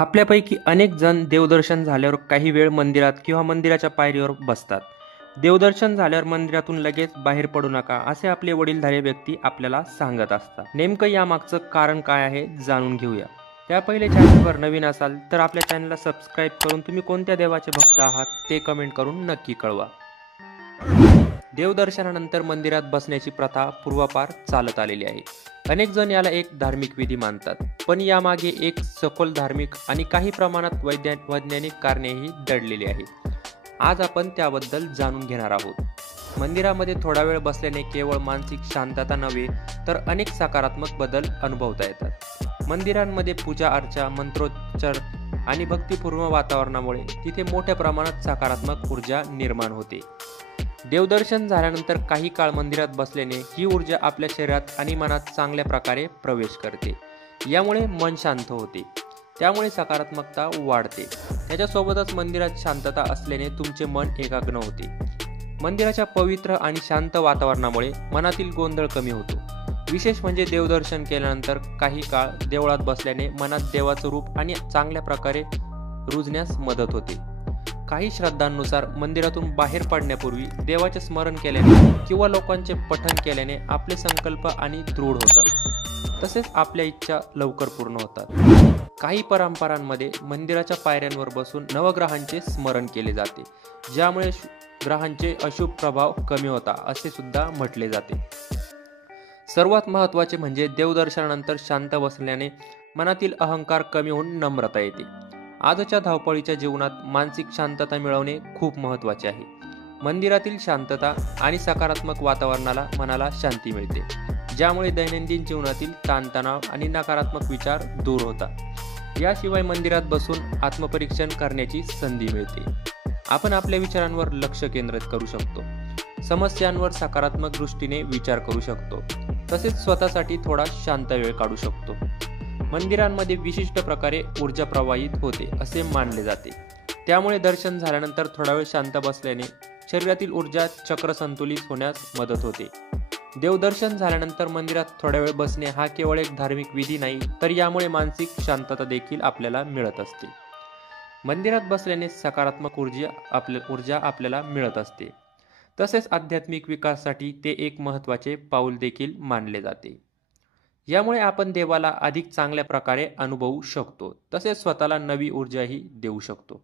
आपल्यापैकी अनेक जण देवदर्शन झाल्यावर काही वेळ मंदिरात किंवा मंदिराच्या पायरीवर बसतात. देवदर्शन झाल्यावर मंदिरातून लगेच बाहेर पडू नका असे आपले वडीलधारे व्यक्ती आपल्याला सांगत असतात. नेमकं यामागचं कारण काय आहे जाणून घेऊया. त्या पहिले चॅनलवर नवीन असाल तर आपल्या चॅनलला सबस्क्राईब करून तुम्ही कोणत्या देवाचे भक्त आहात ते कमेंट करून नक्की कळवा. देवदर्शनानंतर मंदिरात बसण्याची प्रथा पूर्वापार चालत आलेली आहे. अनेक जण याला एक धार्मिक विधी मानतात, पण यामागे एक सखोल धार्मिक आणि काही प्रमाणात वैज्ञानिक कारणेही दडलेली आहेत. आज आपण त्याबद्दल जाणून घेणार आहोत. मंदिरामध्ये थोडा वेळ बसल्याने केवळ मानसिक शांतता नव्हे तर अनेक सकारात्मक बदल अनुभवता येतात. मंदिरांमध्ये पूजा अर्चा, मंत्रोच्चार आणि भक्तिपूर्ण वातावरणामुळे तिथे मोठ्या प्रमाणात सकारात्मक ऊर्जा निर्माण होते. देवदर्शन झाल्यानंतर काही काळ मंदिरात बसल्याने ही ऊर्जा आपल्या शरीरात आणि मनात चांगल्या प्रकारे प्रवेश करते. यामुळे मन शांत होते, त्यामुळे सकारात्मकता वाढते. त्याच्यासोबतच मंदिरात शांतता असल्याने तुमचे मन एकाग्र होते. मंदिराच्या पवित्र आणि शांत वातावरणामुळे मनातील गोंधळ कमी होतो. विशेष म्हणजे देवदर्शन केल्यानंतर काही काळ देवळात बसल्याने मनात देवाचं रूप आणि चांगल्या प्रकारे रुजण्यास मदत होते. काही श्रद्धांनुसार मंदिरातून बाहेर पडण्यापूर्वी देवाचे स्मरण केल्याने किंवा लोकांचे पठण केल्याने आपले संकल्प आणि दृढ होतात, तसेच आपल्या इच्छा लवकर पूर्ण होतात. काही परंपरांमध्ये मंदिराच्या पायऱ्यांवर बसून नवग्रहांचे स्मरण केले जाते, ज्यामुळे ग्रहांचे अशुभ प्रभाव कमी होता असे सुद्धा म्हटले जाते. सर्वात महत्त्वाचे म्हणजे देवदर्शनानंतर शांत बसल्याने मनातील अहंकार कमी होऊन नम्रता येते. आजच्या धावपळीच्या जीवनात मानसिक शांतता मिळवणे खूप महत्त्वाचे आहे. मंदिरातील शांतता आणि सकारात्मक वातावरणाला मनाला शांती मिळते, ज्यामुळे दैनंदिन जीवनातील ताणतणाव आणि नकारात्मक विचार दूर होतात. याशिवाय मंदिरात बसून आत्मपरीक्षण करण्याची संधी मिळते. आपण आपल्या विचारांवर लक्ष केंद्रित करू शकतो, समस्यांवर सकारात्मक दृष्टीने विचार करू शकतो, तसेच स्वतःसाठी थोडा शांत वेळ काढू शकतो. मंदिरांमध्ये विशिष्ट प्रकारे ऊर्जा प्रवाहित होते असे मानले जाते. त्यामुळे दर्शन झाल्यानंतर थोडा वेळ शांत बसल्याने शरीरातील ऊर्जा चक्र संतुलित होण्यास मदत होते. देवदर्शन झाल्यानंतर मंदिरात थोडा वेळ बसणे हा केवळ एक धार्मिक विधी नाही, तर यामुळे मानसिक शांतता देखील आपल्याला मिळत असते. मंदिरात बसल्याने सकारात्मक ऊर्जा आपल्याला मिळत असते. तसेच आध्यात्मिक विकासासाठी ते एक महत्त्वाचे पाऊल देखील मानले जाते. यामुळे आपण देवाला अधिक चांगल्या प्रकारे अनुभवू शकतो, तसेच स्वतःला नवी ऊर्जाही देऊ शकतो.